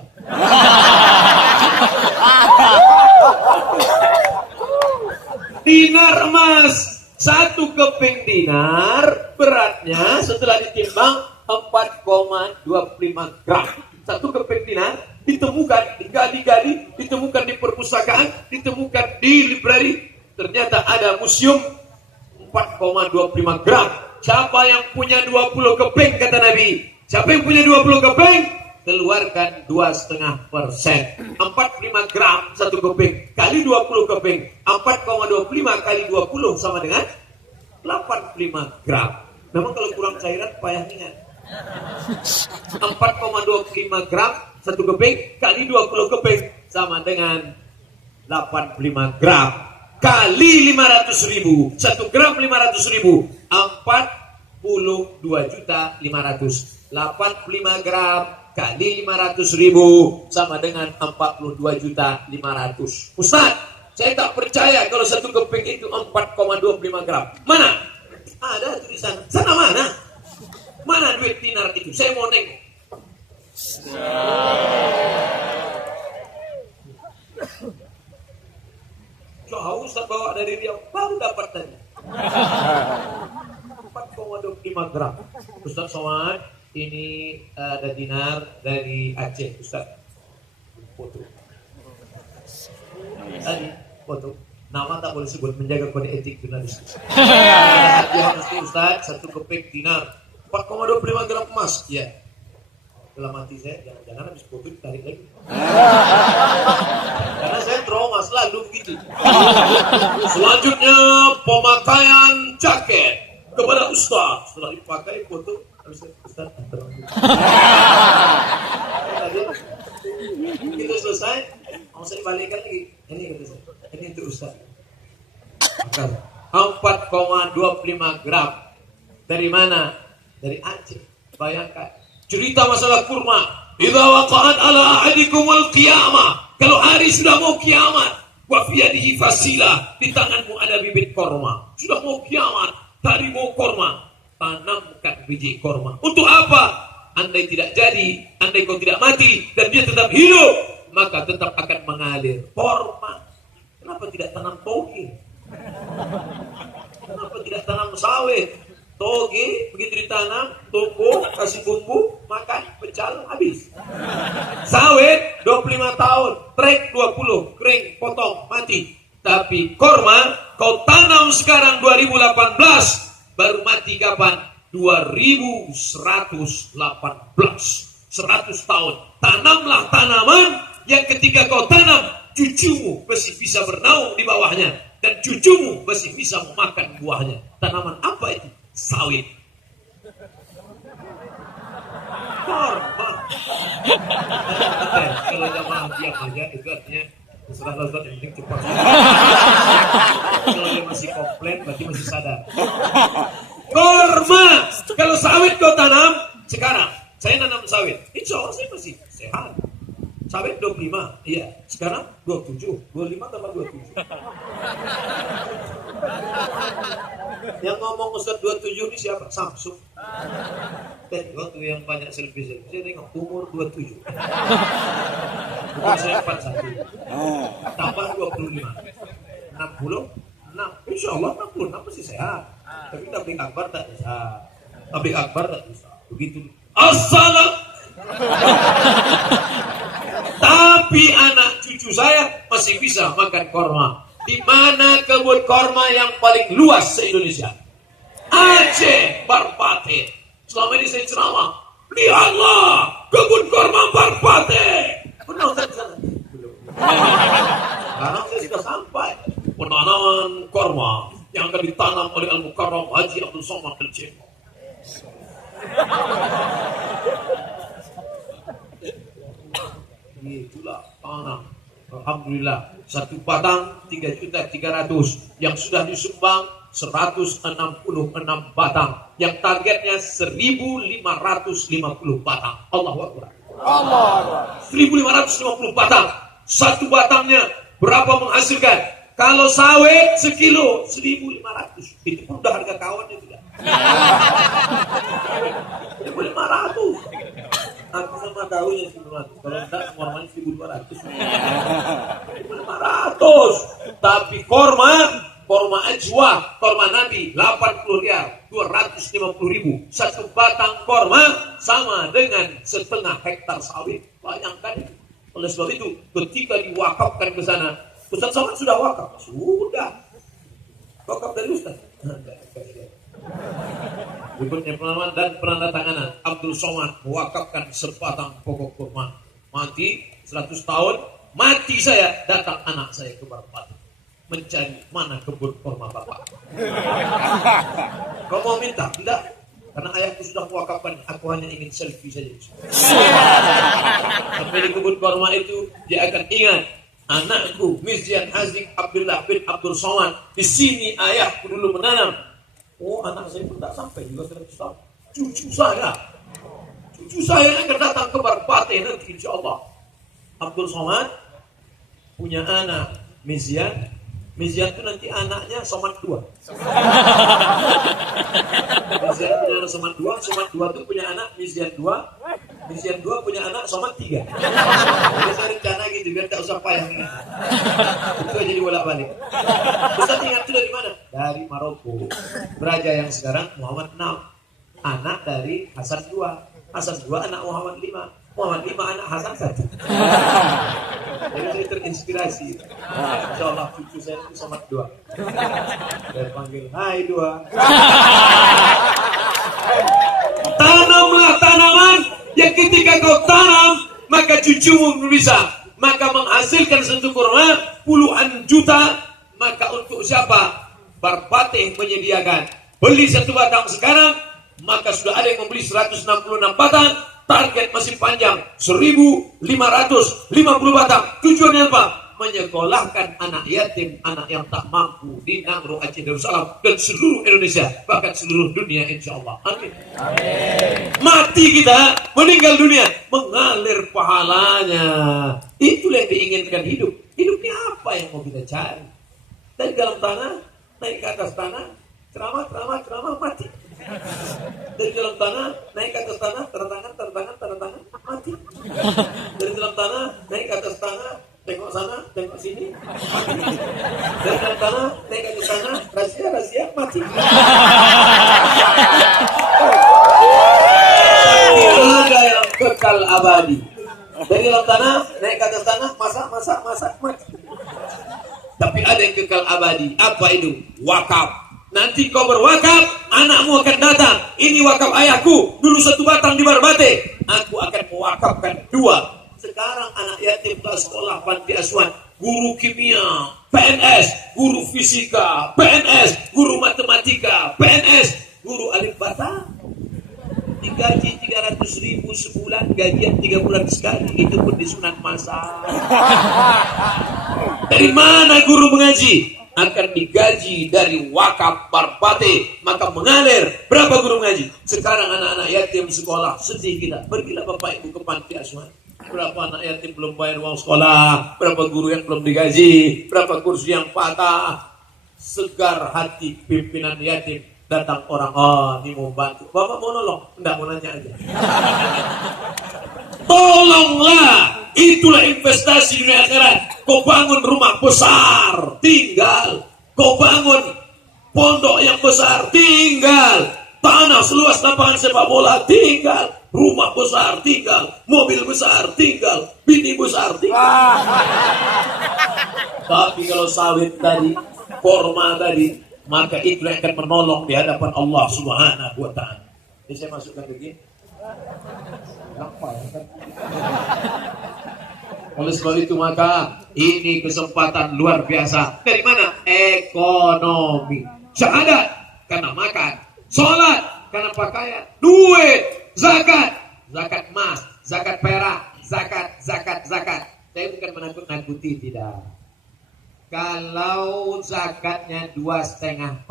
Dinar emas. 1 keping dinar beratnya setelah ditimbang 4,25 gram. 1 keping dinar ditemukan, digali-gali, ditemukan di perpustakaan, ditemukan di library. Ternyata ada museum 4,25 gram. Siapa yang punya 20 keping kata Nabi? Siapa yang punya 20 keping? Keluarkan 2,5%. 45 gram 1 keping kali 20 keping. 4,25 kali 20 sama dengan 85 gram. Memang kalau kurang cairan payah ingat. 4,25 gram 1 keping kali 20 keping sama dengan 85 gram kali 500.000. 1 gram 500.000. 42.500.000. 85 gram kali 500.000 sama dengan 42.500.000. Ustaz, saya tak percaya kalau 1 keping itu 4,25 gram. Mana? Ada tulisan. Sana mana? Mana duit dinar itu? Saya mau nengok. tahu Ustaz bawa dari Riau, baru dapat tadi. 4,25 gram. Ustaz Somad, ini ada dinar dari Aceh, Ustaz. Foto. Tadi foto. Nama tak boleh sebut, menjaga kode etik jurnalistik. Dia mesti Ustaz, 1 keping dinar, 4,25 gram emas. Ya. Dalam hati saya, jangan-jangan habis foto ditarik lagi. Karena saya trauma selalu begitu. Selanjutnya pemakaian jaket kepada Ustaz. Setelah dipakai foto, habis Ustaz itu selesai, mau saya balikkan lagi. Ini kata saya, ini untuk Ustaz. 4,25 gram. Dari mana? Dari Aceh. Bayangkan. Cerita masalah kurma. Idza waqa'at ala ahadikumul qiyamah. Kalau hari sudah mau kiamat, wa fi yadihi fasila, di tanganmu ada bibit korma. Sudah mau kiamat, tadi mau korma. Tanamkan biji korma. Untuk apa? Andai tidak jadi, andai kau tidak mati dan dia tetap hidup, maka tetap akan mengalir korma. Kenapa tidak tanam toge? Kenapa tidak tanam sawit? Toge begitu ditanam, tumbuh, kasih bumbu, makan, pecal, habis. Sawit 25 tahun, trek 20, kering, potong, mati. Tapi korma kau tanam sekarang 2018, baru mati kapan? 2118. 100 tahun. Tanamlah tanaman yang ketika kau tanam, cucumu masih bisa bernaung di bawahnya dan cucumu masih bisa memakan buahnya. Tanaman apa itu? Sawit. Korma. Kalau jamaah diam aja, itu artinya terserah Ustaz, yang penting cepat. Kalau dia masih komplain, berarti masih sadar. Korma. Kalau sawit kau tanam sekarang, saya nanam sawit, insya Allah saya masih sehat. Sawit 25, iya. Sekarang 27, 25 tambah 27. Yang ngomong Ustaz 27 ini siapa? Samsung. Waktu yang banyak selfie, saya tengok umur 27. Bukan saya 41. Tambah 25. 60. Nah, insya Allah 66 masih sehat. Tapi tablik akbar tak bisa. Tablik akbar tak bisa. Begitu. Assalam. Tapi anak cucu saya masih bisa makan korma. Di mana kebun korma yang paling luas se-Indonesia? Aceh, Barpate. Selama ini saya ceramah, lihatlah kebun korma Barpate. Pernah Ustaz ke sana? Belum. Sekarang saya sudah sampai. Penanaman korma yang akan ditanam oleh Al-Mukarram Haji Abdul Somad Al-Cemo. Itulah tanam. Alhamdulillah, 1 batang 3.300.000 yang sudah disumbang 166 batang, yang targetnya 1.550 batang. Allahu Akbar. 1.550 batang. 1 batangnya berapa menghasilkan? Kalau sawit sekilo 1.500. Itu pun udah harga kawannya tidak. 1.500. Aku sama daunnya 1.500. Kalau enggak semua orangnya 1.200. 1.500. Tapi korma ajwa, korma nabi 80 rial, 250.000. 1 batang korma sama dengan setengah hektar sawit. Bayangkan. Oleh sebab itu, ketika diwakafkan ke sana, Ustaz Somad sudah wakaf. Sudah. Wakaf dari Ustaz. Berikutnya penanaman dan penandatanganan. Abdul Somad mewakafkan sebatang pokok kurma. Mati 100 tahun, mati saya, datang anak saya ke Barpati mencari mana kebun kurma bapak. Kau mau minta? Tidak. Karena ayahku sudah mewakafkan, aku hanya ingin selfie saja. Sampai di kebun kurma itu, dia akan ingat anakku Mizyan Hazik Abdullah bin Abdul Somad. Di sini ayahku dulu menanam. Oh, anak saya pun tak sampai juga 100 tahun. Cucu saya akan datang ke Barpate nanti insya Allah. Abdul Somad punya anak Mizyan. Mizyan itu nanti anaknya Somad 2. Mizyan punya anak Somad 2. Somad 2 itu punya anak Mizyan 2. Misi yang 2 punya anak, Somad 3. Jadi saya rencana gitu biar tak usah payah. Itu aja jadi bolak-balik. Ustaz ingat itu dari mana? Dari Maroko. Raja yang sekarang Muhammad 6. Anak dari Hasan 2. Hasan 2 anak Muhammad 5. Muhammad 5 anak Hasan 1. Jadi saya terinspirasi. Insyaallah cucu saya itu Somad 2. Saya panggil, hai 2. Tanamlah tanaman yang ketika kau tanam maka cucumu bisa, maka menghasilkan satu kurma puluhan juta. Maka untuk siapa? Barbate menyediakan, beli satu batang sekarang, maka sudah ada yang membeli 166 batang. Target masih panjang, 1.550 batang. Tujuannya apa? Menyekolahkan anak yatim, anak yang tak mampu di Nangro, Aceh, Darussalam, dan seluruh Indonesia, bahkan seluruh dunia, insya Allah. Amin. Amin. Mati kita, meninggal dunia, mengalir pahalanya. Itulah yang diinginkan hidup. Hidupnya apa yang mau kita cari? Dari dalam tanah, naik ke atas tanah, ceramah, mati. Dari dalam tanah, naik ke atas tanah, tanda tangan, mati. Dari dalam tanah, naik ke atas tanah, tengok sana, tengok sini, mati. Dari dalam tanah, naik ke atas tanah, rahasia, mati. Tidak ada yang kekal abadi. Dari dalam tanah, naik ke atas tanah, masak, mati. Tapi ada yang kekal abadi. Apa itu? Wakaf. Nanti kau berwakaf, anakmu akan datang. Ini wakaf ayahku, dulu 1 batang di Barbate. Aku akan mewakafkan 2. Sekarang anak yatim kelas sekolah panti asuhan, guru kimia, PNS, guru fisika, PNS, guru matematika, PNS, guru alif bata. Digaji 300.000 sebulan, gajian 3 bulan sekali, itu pun disunat masal. Dari mana guru mengaji? Akan digaji dari wakaf Barbate, maka mengalir. Berapa guru mengaji? Sekarang anak-anak yatim sekolah, sedih kita. Pergilah bapak ibu ke panti asuhan. Berapa anak yatim belum bayar uang sekolah, berapa guru yang belum digaji, berapa kursi yang patah. Segar hati pimpinan yatim. Datang orang, oh ini mau bantu. Bapak mau nolong? Enggak, mau nanya aja. Tolonglah, itulah investasi dunia akhirat. Kau bangun rumah besar, tinggal. Kau bangun pondok yang besar, tinggal. Tanah seluas lapangan sepak bola, tinggal. Rumah besar, tinggal. Mobil besar, tinggal. Bini besar, tinggal. Tapi kalau sawit tadi, korma tadi, maka itu yang akan menolong di hadapan Allah Subhanahu wa ta'ala. Jadi saya masukkan begini. Oleh sebab itu maka ini kesempatan luar biasa. Dari mana? Ekonomi. Syahadat karena makan, sholat karena pakaian, duit, zakat, zakat emas, zakat perak, zakat. Saya bukan menakut-nakuti, tidak. Kalau zakatnya 2,5%,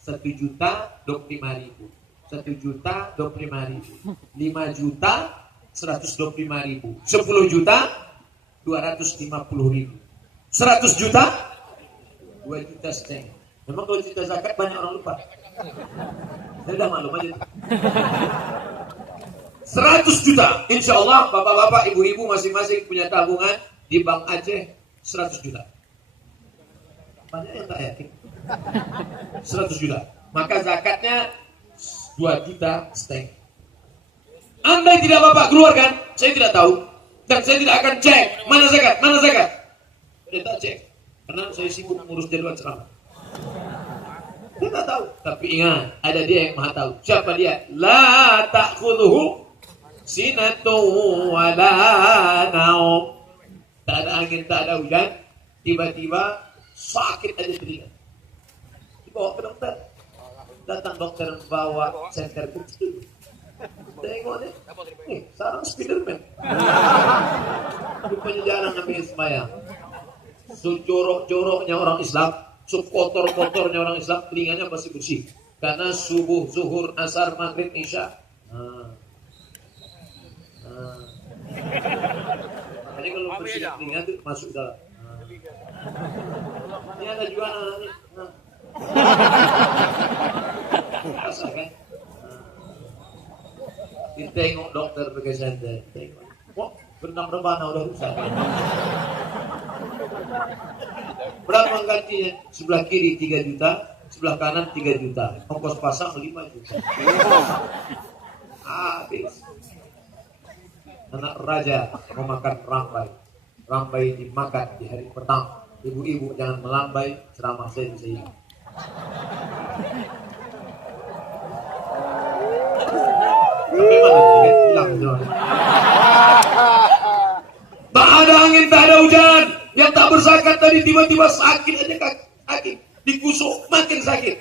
1.025.000. 1.025.000, 5 juta 125.000, 10 juta 250.000, 100 juta 2,5 juta. Memang kalau cerita zakat banyak orang lupa. Saya udah maklum aja. 100 juta, insya Allah bapak-bapak, ibu-ibu masing-masing punya tabungan di Bank Aceh 100 juta. Banyak yang tak yakin. 100 juta. Maka zakatnya 2,5 juta. Andai tidak bapak keluarkan, saya tidak tahu. Dan saya tidak akan cek mana zakat. Saya tak cek. Karena saya sibuk mengurus jadwal ceramah. Saya tak tahu. Tapi ingat, ada dia yang maha tahu. Siapa dia? La ta'khudhuhu sinatun wa la naum. Tak ada angin, tak ada hujan. Tiba-tiba sakit aja telinga. Dibawa ke dokter. Datang dokter bawa senter kecil. Tengok nih, sarang Spiderman. Rupanya jarang ambil sembahyang. Jorok-joroknya orang Islam, kotor-kotornya orang Islam, telinganya masih bersih. Karena subuh, zuhur, asar, maghrib, isya. Makanya kalau bersih telinga itu masuk dalam. Ini ada juga anak-anak. Rasa kan? Tengok dokter pakai senter. Tengok. Wah, benang rebana udah rusak. Berapa gantinya? Sebelah kiri 3 juta, sebelah kanan 3 juta. Ongkos pasang 5 juta. Habis. Anak raja mau makan rambai. Rambai dimakan di hari pertama. Ibu-ibu jangan melambai, ceramah saya bisa hilang. Sampai mana nih? Hilang ceramah. Tak ada angin, tak ada hujan. Yang tak berzakat tadi tiba-tiba sakit aja kaki. Dikusuk makin sakit.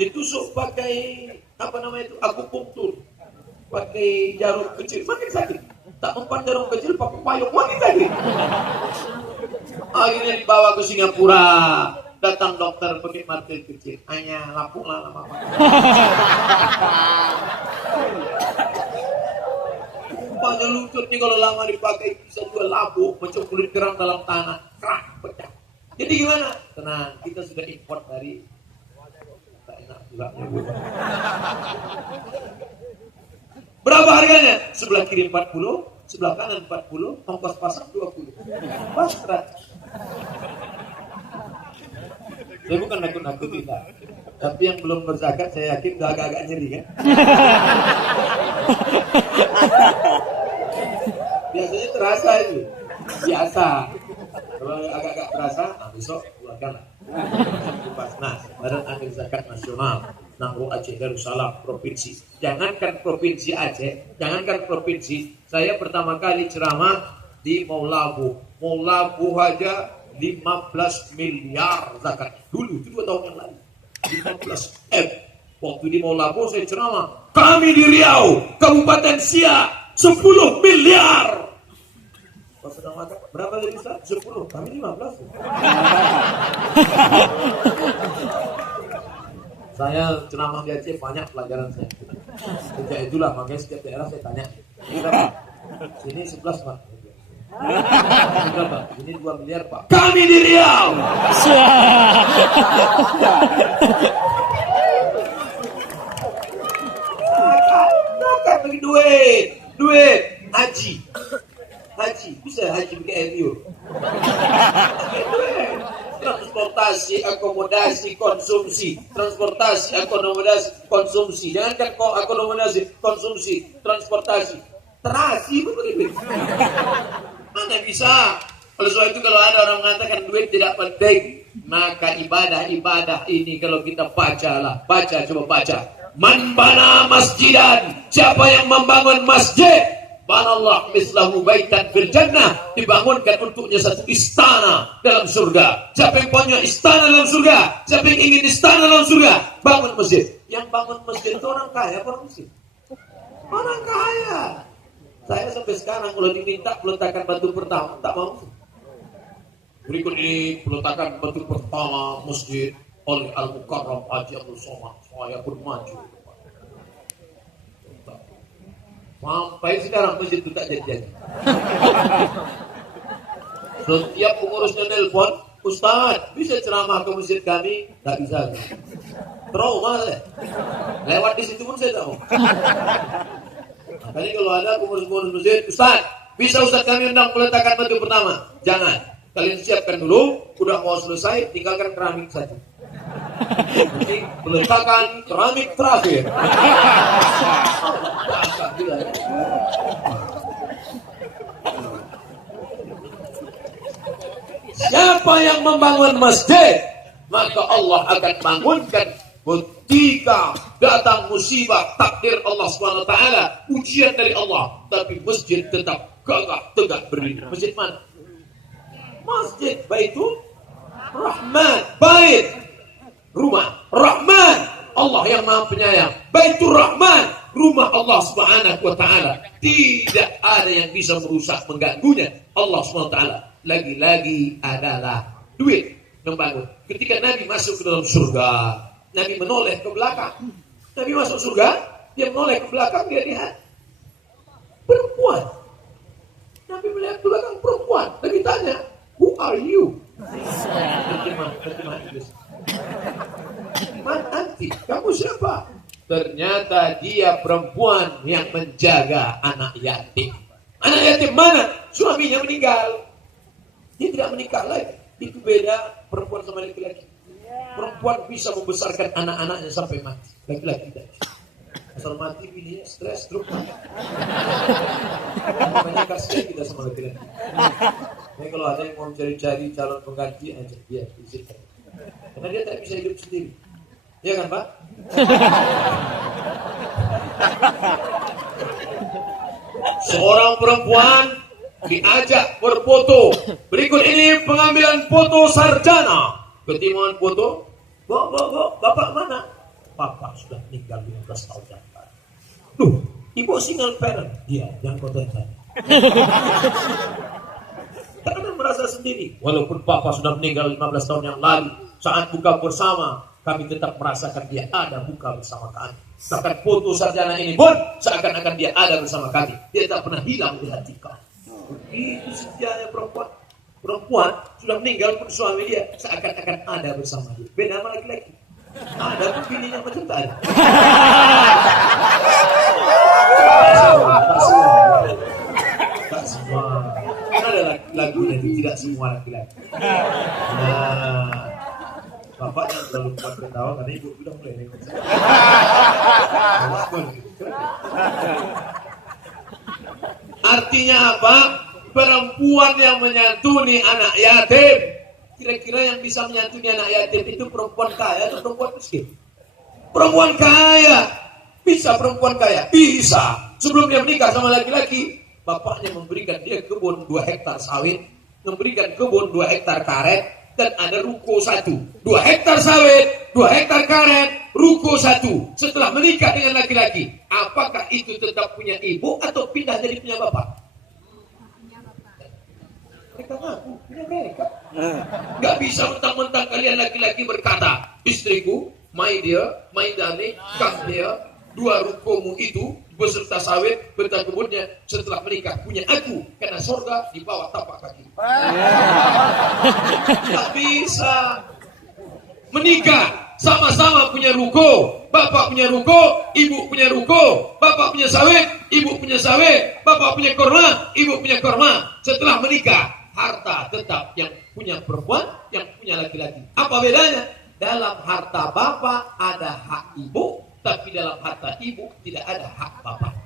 Ditusuk pakai apa namanya itu? Akupunktur. Pakai jarum kecil makin sakit. Tak mempan jarum kecil pakai payung makin sakit. Akhirnya dibawa ke Singapura. Datang dokter pakai martil kecil. Hanya lapung lah lama. Banyak lututnya kalau lama dipakai bisa juga labu, macam kulit kerang dalam tanah, kerak, pecah. Jadi gimana? Tenang, kita sudah import dari tak enak juga. Berapa harganya? Sebelah kiri 40, sebelah kanan 40, ongkos pasang 20. Pasrah. Saya bukan nakut-nakut kita. Tapi yang belum berzakat saya yakin udah agak-agak nyeri kan. Biasanya terasa itu. Biasa. Kalau agak-agak terasa, nah besok keluarkan lah. Basnas, Badan Amil Zakat Nasional, Nangro Aceh Darussalam, Provinsi. Jangankan Provinsi Aceh, jangankan Provinsi. Saya pertama kali ceramah di Maulabu. Maulabu aja 15 miliar zakat. Dulu, itu 2 tahun yang lalu. 15 M. Waktu di Maulabu saya ceramah. Kami di Riau, Kabupaten Siak, 10 miliar. Pas sedang makan, berapa dari Ustaz? 10, kami 15. Saya ceramah di Aceh banyak pelajaran saya. Sejak itulah makanya setiap daerah saya tanya. Ini berapa? Sini 11 Pak. Ini berapa? Ini 2 miliar Pak. Kami di Riau. Makan bagi duit haji bisa haji pakai MU. Transportasi, akomodasi, konsumsi. Transportasi, akomodasi, konsumsi. Jangankan akomodasi, konsumsi, transportasi. Terasi pun begitu. Mana bisa? Oleh sebab itu kalau ada orang mengatakan duit tidak penting, maka ibadah ini kalau kita coba baca. Man bana masjidan, siapa yang membangun masjid, banallah mislahu baitan fil jannah, dibangunkan untuknya satu istana dalam surga. Siapa yang punya istana dalam surga, siapa yang ingin istana dalam surga, bangun masjid. Yang bangun masjid itu orang kaya apa orang miskin? Orang kaya. Saya sampai sekarang kalau diminta peletakan batu pertama tak mau. Berikut ini peletakan batu pertama masjid oleh Al-Mukarram Haji Abdul Somad. Saya pun maju. Sampai sekarang masjid itu tak jadi. Setiap pengurusnya nelpon, Ustaz, bisa ceramah ke masjid kami? Tak bisa. Trauma saya. Lewat di situ pun saya tak mau. Makanya kalau ada pengurus-pengurus masjid, Ustaz, bisa Ustaz kami undang peletakan batu pertama? Jangan. Kalian siapkan dulu, udah mau selesai, tinggalkan keramik saja. Jadi peletakan keramik terakhir. Siapa yang membangun masjid, maka Allah akan bangunkan. Ketika datang musibah, takdir Allah SWT, ujian dari Allah, tapi masjid tetap gagah tegak berdiri. Masjid mana? Masjid Baitul Rahman. Bait, rumah Rahman, Allah yang Maha Penyayang. Baitur Rahman, rumah Allah Subhanahu wa taala. Tidak ada yang bisa merusak, mengganggunya. Allah Subhanahu wa taala lagi-lagi adalah duit membangun. Ketika Nabi masuk ke dalam surga, Nabi menoleh ke belakang. Nabi masuk surga, dia menoleh ke belakang, dia lihat perempuan. Nabi melihat ke belakang perempuan. Nabi tanya, "Who are you?" Terjemah Inggris. Man anti, kamu siapa? Ternyata dia perempuan yang menjaga anak yatim. Anak yatim mana? Suaminya meninggal. Dia tidak menikah lagi. Itu beda perempuan sama laki-laki. Perempuan bisa membesarkan anak-anaknya sampai mati. Laki-laki tidak. Asal mati bininya stres, stroke. Makanya kasihan kita sama laki-laki. Jadi kalau ada yang mau cari-cari calon pengganti aja, dia izinkan. Karena dia tak bisa hidup sendiri. Iya kan Pak? Seorang perempuan diajak berfoto. Berikut ini pengambilan foto sarjana. Ketimuan foto. Bapak mana? Bapak sudah meninggal 15 tahun yang lalu. Duh, ibu single parent. Iya, jangan konten saya. Karena merasa sendiri. Walaupun bapak sudah meninggal 15 tahun yang lalu, saat buka bersama, kami tetap merasakan dia ada buka bersama kami. Bahkan foto sarjana ini pun seakan-akan dia ada bersama kami. Dia tak pernah hilang di hati kami. Itu setianya perempuan. Perempuan sudah meninggal pun suami dia seakan-akan ada bersama dia. Beda sama laki-laki. Ada pun bininya macam tak ada. Tak semua. Ada lagunya itu tidak semua laki-laki. Nah, bapak yang terlalu kuat ketawa karena ibu sudah mulai nengok. Artinya apa? Perempuan yang menyantuni anak yatim. Kira-kira yang bisa menyantuni anak yatim itu perempuan kaya atau perempuan miskin? Perempuan kaya. Bisa perempuan kaya? Bisa. Sebelum dia menikah sama laki-laki, bapaknya memberikan dia kebun 2 hektar sawit, memberikan kebun 2 hektar karet, dan ada ruko 1. 2 hektar sawit, 2 hektar karet, ruko 1. Setelah menikah dengan laki-laki, apakah itu tetap punya ibu atau pindah jadi punya bapak? Mereka ngaku punya mereka. Gak bisa mentang-mentang kalian laki-laki berkata, istriku, my dear, my darling, come here, 2 rukomu itu beserta sawit, beserta kebunnya setelah menikah punya aku, karena surga di bawah tapak kaki. Tak bisa menikah sama-sama punya ruko, bapak punya ruko, ibu punya ruko, bapak punya sawit, ibu punya sawit, bapak punya korma, ibu punya korma. Setelah menikah, harta tetap yang punya perempuan, yang punya laki-laki. Apa bedanya? Dalam harta bapak ada hak ibu, tapi dalam harta ibu tidak ada hak bapak.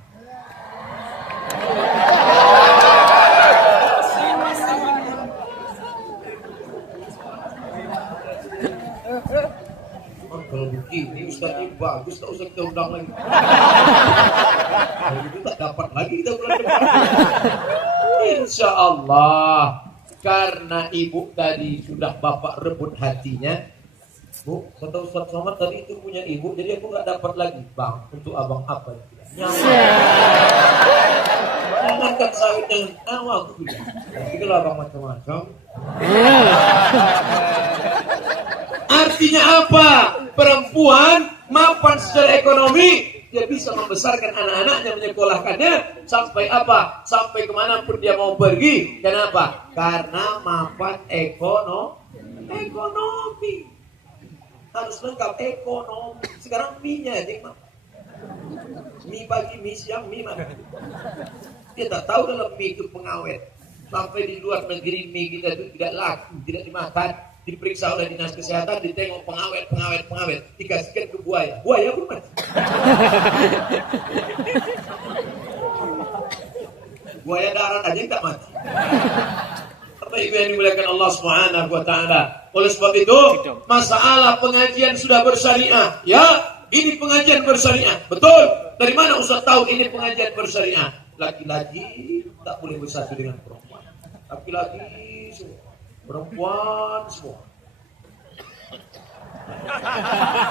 Kalau begini Ustaz ini bagus, tak usah kita undang lagi. Kalau itu tak dapat lagi kita bulan depan. Insya Allah, karena ibu tadi sudah bapak rebut hatinya. Bu, kata Ustaz Somad tadi itu punya ibu, jadi aku gak dapat lagi. Bang, untuk abang apa? Jangankan sawit yang awal aku bilang. Tapi kalau abang macam-macam. Artinya apa? Perempuan mapan secara ekonomi, dia bisa membesarkan anak-anaknya, menyekolahkannya sampai apa? Sampai kemanapun dia mau pergi. Kenapa? Karena mapan ekonomi. Harus lengkap ekonomi. Sekarang mie-nya aja, mie pagi, mie siang, mie mana? Dia tak tahu dalam mie itu pengawet. Sampai di luar negeri mie kita itu tidak laku, tidak dimakan. Diperiksa oleh dinas kesehatan, ditengok pengawet. Dikasihkan ke buaya. Buaya pun mati. Buaya darat aja tak mati. Apa itu yang dimuliakan Allah Subhanahu wa taala? Oleh sebab itu, masalah pengajian sudah bersyariah. Ya, ini pengajian bersyariah. Betul. Dari mana Ustaz tahu ini pengajian bersyariah? Laki-laki tak boleh bersatu dengan perempuan. Laki-laki semua. Perempuan semua.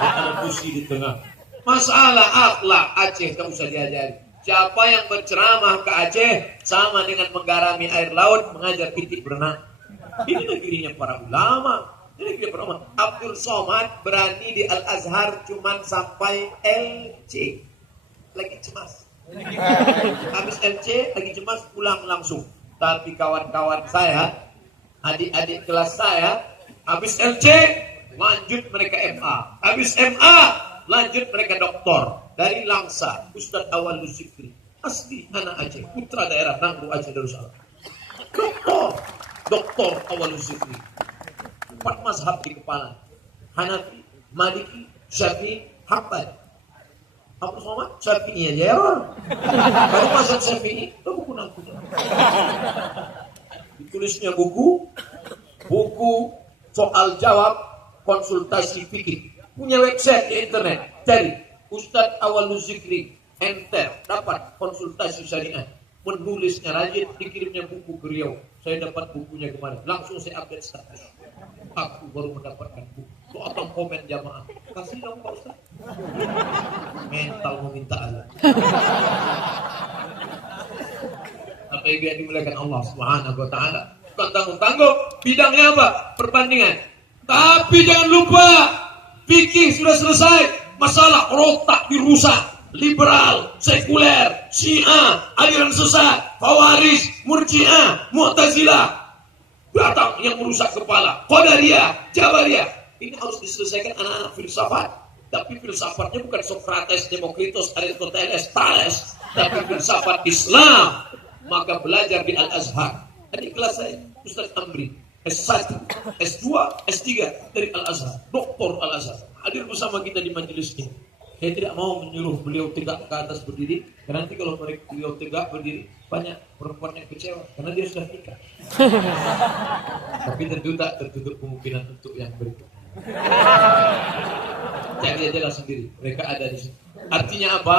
Ada kursi di tengah. Masalah akhlak Aceh tak usah diajari. Siapa yang berceramah ke Aceh sama dengan menggarami air laut, mengajar titik berenang. Ini negerinya para ulama. Ini negerinya para ulama. Abdul Somad berani di Al-Azhar cuman sampai LC. Lagi cemas. Habis LC lagi cemas pulang langsung. Tapi kawan-kawan saya, adik-adik kelas saya, habis LC lanjut mereka MA. Habis MA lanjut mereka doktor dari Langsa, Ustadz Awal Zikri, asli anak Aceh, putra daerah Nangro Aceh Darussalam. Doktor Awal Zikri, 4 mazhab di kepala, Hanafi, Maliki, Syafi'i, Hambali. Apa sama? Syafi'i aja ya orang. Kalau mazhab Syafi'i, itu buku nangkunya. Ditulisnya buku soal jawab konsultasi fikih. Punya website di internet. Cari Ustadz Awal Zikri, enter, dapat konsultasi syariah. Menulisnya rajin, dikirimnya buku ke Riau. Saya dapat bukunya kemarin. Langsung saya update status. Aku baru mendapatkan buku. Soal komen jamaah. Kasih dong Pak Ustadz. Mental meminta Allah. Apa yang dimuliakan Allah Subhanahu wa taala. Bukan tanggung-tanggung. Bidangnya apa? Perbandingan. Tapi jangan lupa, fikih sudah selesai. Masalah rotak dirusak. Liberal, sekuler, Syiah, aliran sesat, Khawarij, Murji'ah, Mu'tazilah. Datang yang merusak kepala. Qadariyah, Jabariyah. Ini harus diselesaikan anak-anak filsafat. Tapi filsafatnya bukan Socrates, Demokritos, Aristoteles, Thales. Tapi filsafat Islam. Maka belajar di Al-Azhar. Adik kelas saya, Ustaz Amri. S1, S2, S3 dari Al-Azhar. Doktor Al-Azhar. Hadir bersama kita di majelis ini. Saya tidak mau menyuruh beliau tegak ke atas berdiri. Karena nanti kalau beliau tegak berdiri, banyak perempuan yang kecewa. Karena dia sudah nikah. Tapi tentu tak tertutup kemungkinan untuk yang berikutnya. Cari aja lah sendiri. Mereka ada di sini. Artinya apa?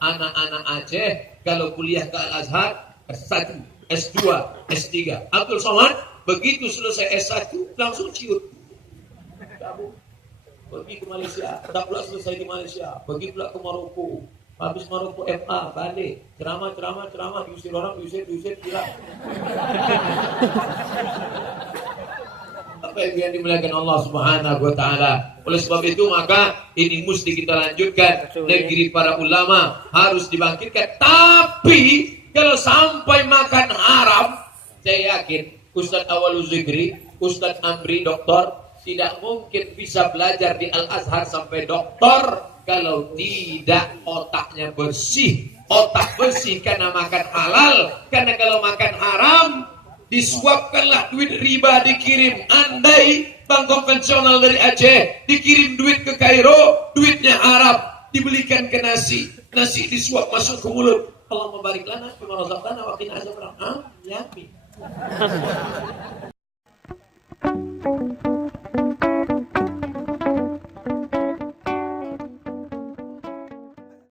Anak-anak Aceh kalau kuliah ke Al-Azhar S1, S2, S3. Abdul Somad begitu selesai S1 langsung ciut. Pergi ke Malaysia, tak pula selesai di Malaysia, pergi pula ke Maroko. Habis Maroko FA, balik. Ceramah, diusir orang, diusir, hilang. Apa yang dimuliakan Allah Subhanahu wa taala. Oleh sebab itu maka ini mesti kita lanjutkan. Negeri para ulama harus dibangkitkan. Tapi kalau sampai makan haram, saya yakin Ustadz Awal Zikri, Ustadz Amri, doktor, tidak mungkin bisa belajar di Al-Azhar sampai doktor kalau tidak otaknya bersih. Otak bersih karena makan halal. Karena kalau makan haram, disuapkanlah duit riba dikirim. Andai bank konvensional dari Aceh dikirim duit ke Kairo, duitnya Arab, dibelikan ke nasi. Nasi disuap masuk ke mulut. Allah membarik lana, bima razaqtana wa qina azabannar. Yami.